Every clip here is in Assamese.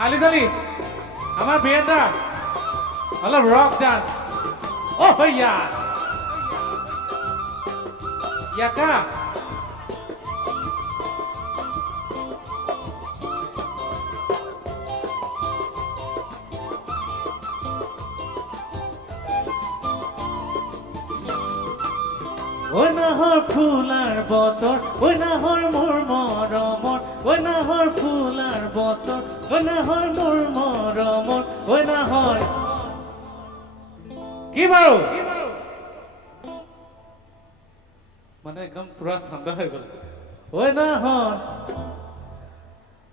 হালিজালি আমাৰ বিয়েন্দা অলপ ৰক ডান্স অ' হইয়া ইয়াকা ঐ নাহৰ ফুলাৰ বতৰ ঐ নাহৰ মোৰ মৰমৰ ঐ নাহৰ ফুলাৰ বতৰ ঐ নাহৰ মোৰ মৰমৰ ঐ নাহৰ কি বাৰু মানে একদম পুৰা ঠাণ্ডা হৈ গ'ল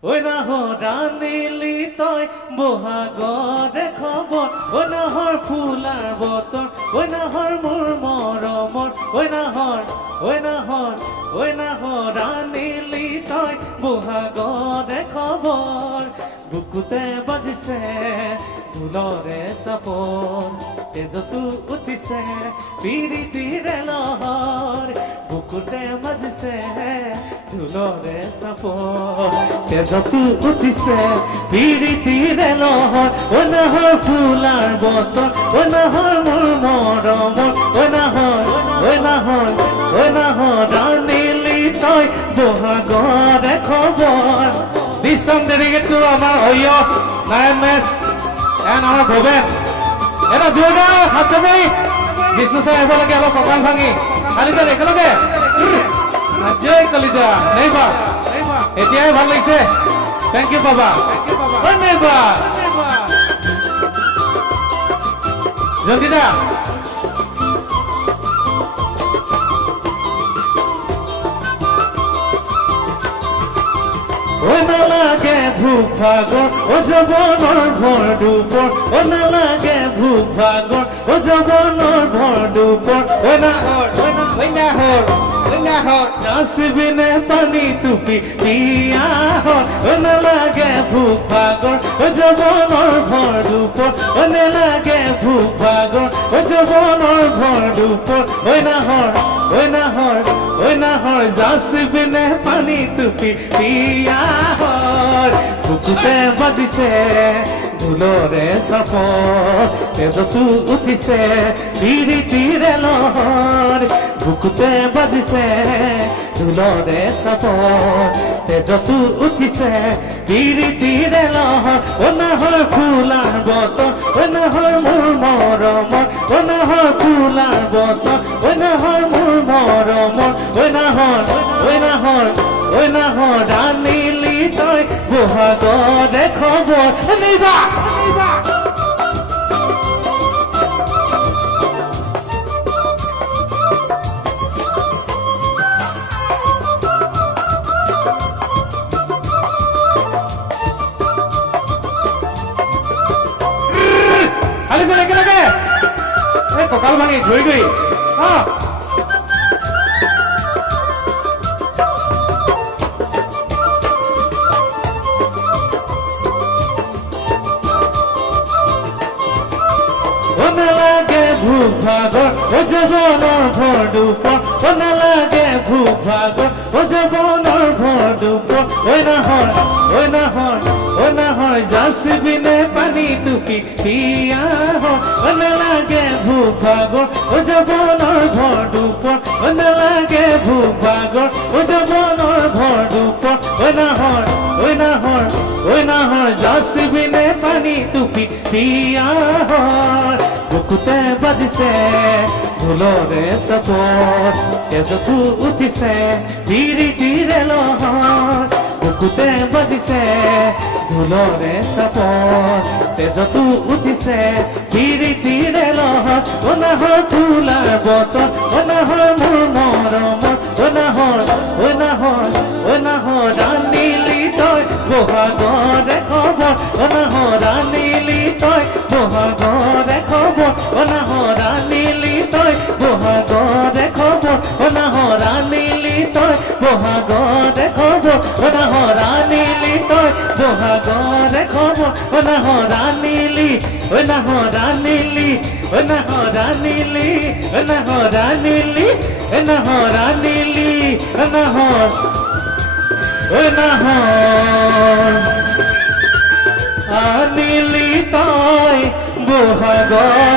ঐ নাহৰ ৰাণীলি তই বহাগৰে খবৰ ঐ নাহৰ ফুলাৰ বতৰ ঐ নাহৰ মোৰ মৰমৰ ঐ নাহৰ ৰাণীলি তই বহাগৰে খবৰ বুকুতে বাজিছে ঢোলৰে চাপৰ তেজতো উঠিছে পিৰিতিৰে লহৰ বুকুতে বাজিছে ঢোলৰে চাপৰ তেজতো উঠিছে পিৰিতিৰে লহৰ ঐ নাহৰ ফুলাৰ বতৰ ঐ নাহৰ মোৰ মৰমৰ ঐ নাহৰ ৰাণীলি তই বহাগৰে খবৰ This song dedicated to our Oyo, Nayan Mes, and our Bhoben. Eta Jorda, Hatsami, Jisnu sir, ebo lagi alo kokan fangi. Kalija dekh loge. Ajay Kalija, Neiba. Etiai bhal lagise. Thank you Baba. Neiba. Jondida. ঐ নালাগে ভোক ভাগৰ ও জৱনৰ ভৰ দুপৰ ঐ নালাগে ভোক ভাগৰ ও জৱনৰ ভৰ দুপৰ ঐ নাহৰ নাচিবিনে পানী টুপি পিয়াহৰ ঐ নালাগে ভোক ভাগৰ ও জৱনৰ ভৰ দুপৰ ঐ নালাগে ভোক ভাগৰ ও জৱনৰ ভৰ দুপৰ ঐ নাহৰ যাচিবিনে পানী টুপি পিয়াহৰ বুকুতে বাজিছে ঢোলৰে চাপৰ তেজতো উঠিছে পিৰিতিৰে লহৰ বুকুতে বাজিছে ঢোলৰে চাপৰ তেজতো উঠিছে পিৰিতিৰে লহৰ ঐ নাহৰ ফুলাৰ বতৰ ঐ নাহৰ মোৰ মৰমৰ ঐ নাহৰ ফুলাৰ বতৰ ঐ নাহৰ মোৰ মৰমৰ ঐ নাহৰ ৰাণীলি তই বহাগৰে খবৰ নিবা হালিজালি একেলগে এই কঁকাল ভাঙি ধৰি নালাগে ভোক ভাগৰ ও জৱনৰ ভৰ দুপৰ ও নালাগে ভোক ভাগৰ ও জৱনৰ ভৰ দুপৰ ঐ নাহৰ যাচিবিনে পানী টুপি পিয়াহৰ ও নালাগে ভোক ভাগৰ ও জৱনৰ ভৰ দুপৰ ও নালাগে ভোক ভাগৰ ও জৱনৰ ভৰ দুপৰ ঐ নাহৰ যাচিবিনে পানী টুপি পিয়াহৰ বুকুতে বাজিছে ঢোলৰে চাপৰ তেজতো উঠিছে পিৰিতিৰে লহৰ বুকুতে বাজিছে ঢোলৰে চাপৰ তেজতো উঠিছে পিৰিতিৰে লহৰ ঐ নাহৰ ফুলাৰ বতৰ ঐ নাহৰ মোৰ মৰমৰ ঐ নাহৰ ৰাণীলি তই বহাগৰে খবৰ ঐ নাহৰ ৰাণীলি তই বহাগৰে খবৰ ঐ নাহৰ ৰাণীলি তই বহাগৰে খবৰ ঐ নাহৰ ৰাণীলি তই বহাগৰে খবৰ ঐ নাহৰ ৰাণীলি তই বহাগৰে খবৰ ঐ নাহৰ ৰাণীলি ঐ নাহৰ ৰাণীলি ঐ নাহৰ ৰাণীলি ঐ নাহৰ ৰাণীলি ঐ নাহৰ ৰাণীলি ঐ নাহৰ ও নাহৰ আনিলি তই বহাগৰ